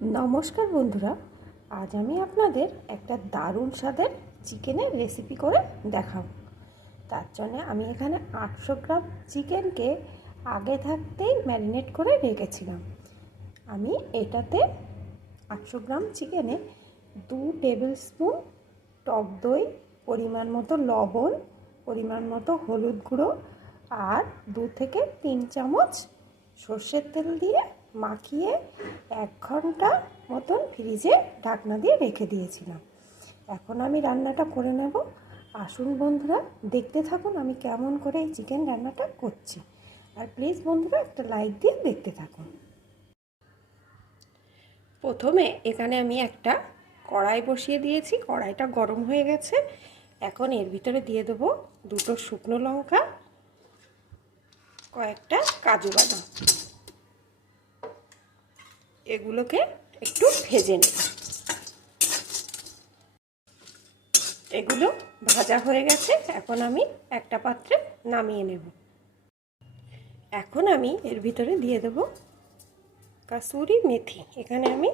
নমস্কার বন্ধুরা, আজ আমি আপনাদের একটা দারুণ স্বাদের চিকেনের রেসিপি করে দেখাব। তার জন্য আমি এখানে আটশো গ্রাম চিকেনকে আগে থাকতেই ম্যারিনেট করে রেখেছিলাম। আমি এটাতে আটশো গ্রাম চিকেনে দু টেবিল স্পুন টক দই, পরিমাণ মতো লবণ, পরিমাণ মতো হলুদ গুঁড়ো আর দু থেকে তিন চামচ সর্ষের তেল দিয়ে মাখিয়ে এক ঘণ্টা মতন ফ্রিজে ঢাকনা দিয়ে রেখে দিয়েছিলাম। এখন আমি রান্নাটা করে নেব। আসুন বন্ধুরা, দেখতে থাকুন আমি কেমন করে এই চিকেন রান্নাটা করছি। আর প্লিজ বন্ধুরা, একটা লাইক দিয়ে দেখতে থাকুন। প্রথমে এখানে আমি একটা কড়াই বসিয়ে দিয়েছি। কড়াইটা গরম হয়ে গেছে। এখন এর ভিতরে দিয়ে দেবো দুটো শুকনো লঙ্কা, কয়েকটা কাজু বাদাম। এগুলোকে একটু ভেজে নেব এগুলো ভাজা হয়ে গেছে, এখন আমি একটা পাত্রে নামিয়ে নেব। এখন আমি এর ভিতরে দিয়ে দেব কাসুরি মেথি। এখানে আমি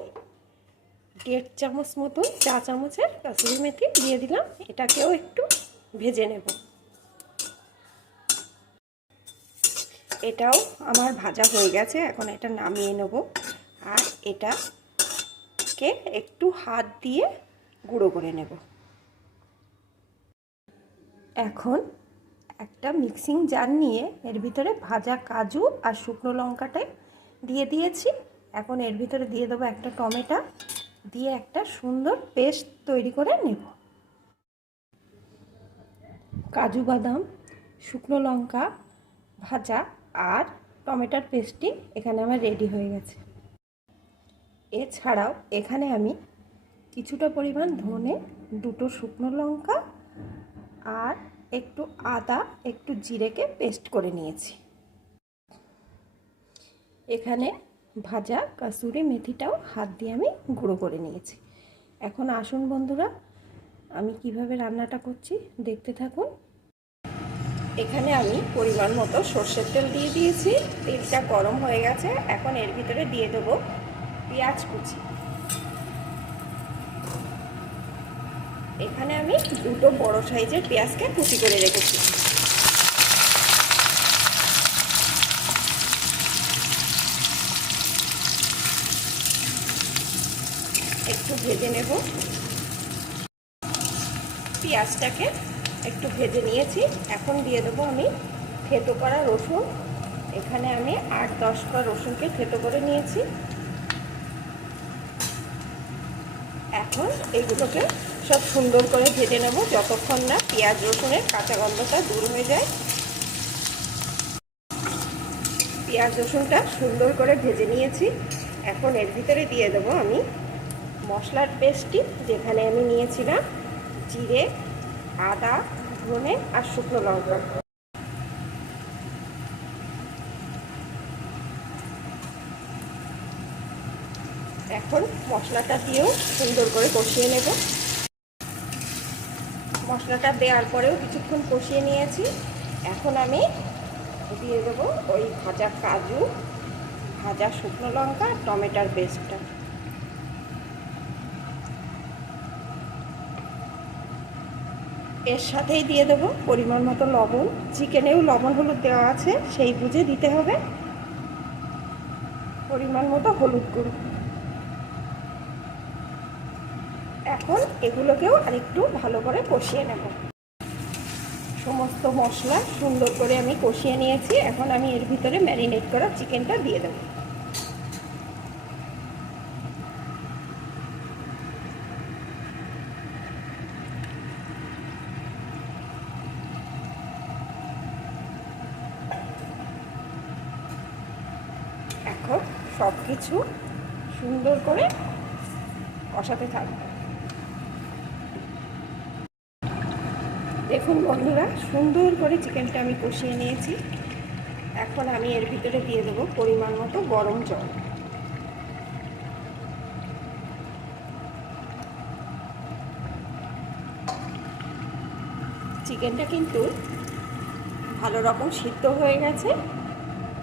দেড় চামচ মতন চা চামচের কাসুরি মেথি দিয়ে দিলাম, এটাকেও একটু ভেজে নেব। এটাও আমার ভাজা হয়ে গেছে, এখন এটা নামিয়ে নেব। আর এটাকে একটু হাত দিয়ে গুঁড়ো করে নেব। এখন একটা মিক্সিং জার নিয়ে এর ভিতরে ভাজা কাজু আর শুকনো লঙ্কাটাই দিয়ে দিয়েছি। এখন এর ভিতরে দিয়ে দেবো একটা টমেটো দিয়ে একটা সুন্দর পেস্ট তৈরি করে নেব। কাজু বাদাম, শুকনো লঙ্কা ভাজা আর টমেটোর পেস্টটি এখানে আমার রেডি হয়ে গেছে। এছাড়াও এখানে আমি কিছুটা পরিমাণ ধনে, দুটো শুকনো লঙ্কা আর একটু আদা, একটু জিরেকে পেস্ট করে নিয়েছি। এখানে ভাজা কাসুরি মেথিটাও হাত দিয়ে আমি গুঁড়ো করে নিয়েছি। এখন আসুন বন্ধুরা, আমি কীভাবে রান্নাটা করছি দেখতে থাকুন। এখানে আমি পরিমাণ মতো সর্ষের তেল দিয়ে দিয়েছি। তেলটা গরম হয়ে গেছে, এখন এর ভিতরে দিয়ে দেবো পেঁয়াজ কুচি। এখানে আমি দুটো বড় সাইজের পেঁয়াজকে কুচি করে রেখেছি। একটু ভেজে নেব। পেঁয়াজটাকে একটু ভেজে নিয়েছি। এখন দিয়ে দেবো আমি থেতো করা রসুন। এখানে আমি আট দশ পা রসুনকে থেতো করে নিয়েছি। এখন এগুলোকে সব সুন্দর করে ভেজে নেব। যতক্ষণ না পেঁয়াজ রসুনের কাঁচা গন্ধটা দূর হয়ে যায়। পেঁয়াজ রসুনটা সুন্দর করে ভেজে নিয়েছি। এখন এর ভিতরে দিয়ে দেবো আমি মশলার পেস্টটি, যেখানে আমি নিয়েছিলাম জিরে, আদা, ধনে আর শুকনো লঙ্কা। এখন মশলাটা দিয়েও সুন্দর করে কষিয়ে নেব। মশলাটা দেওয়ার পরেও কিছুক্ষণ কষিয়ে নিয়েছি। এখন আমি দিয়ে দেবো ওই ভাজা কাজু, ভাজা শুকনো লঙ্কা, টমেটোর পেস্টটা। এর সাথেই দিয়ে দেবো পরিমাণ মতো লবণ। চিকেনেও লবণ হলুদ দেওয়া আছে, সেই বুঝে দিতে হবে। পরিমাণ মতো হলুদ গুঁড়ো। এখন এগুলোকেও আরেকটু ভালো করে কষিয়ে নেব। সমস্ত মশলা সুন্দর করে আমি কষিয়ে নিয়েছি। এখন আমি এর ভিতরে ম্যারিনেট করা চিকেনটা দিয়ে দেবো। সব কিছু সুন্দর করে কষাতে থাকবে। দেখুন বন্ধুরা, সুন্দর করে চিকেনটা আমি কষিয়ে নিয়েছি। এখন আমি এর ভিতরে দিয়ে দেবো পরিমাণ মতো গরম জল। চিকেনটা কিন্তু ভালো রকম সিদ্ধ হয়ে গেছে,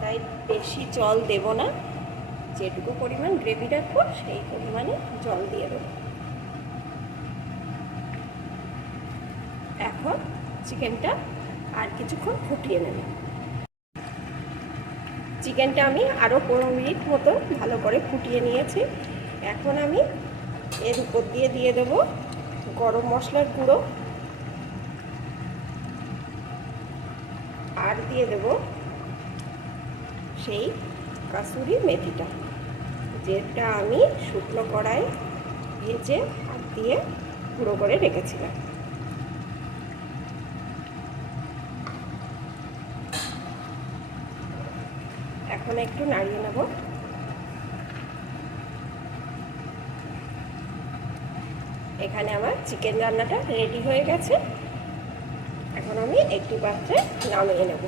তাই বেশি জল দেব না। যেটুকু পরিমাণ গ্রেভি রাখব, সেই পরিমাণে জল দিয়ে দেবো। এখন চিকেনটা আর কিছুক্ষণ ফুটিয়ে নেব। চিকেনটা আমি আরও পনেরো মিনিট মতো ভালো করে ফুটিয়ে নিয়েছি। এখন আমি এর উপর দিয়ে দিয়ে দেব গরম মশলার গুঁড়ো। আর দিয়ে দেব সেই কাসুরি মেথিটা, যেটা আমি শুকনো কড়াই ভেজে হাত দিয়ে গুঁড়ো করে রেখেছিলাম। এখন একটু নাড়িয়ে নেব। এখানে আমার চিকেন রান্নাটা রেডি হয়ে গেছে। এখন আমি একটি পাত্রে নামিয়ে নেব।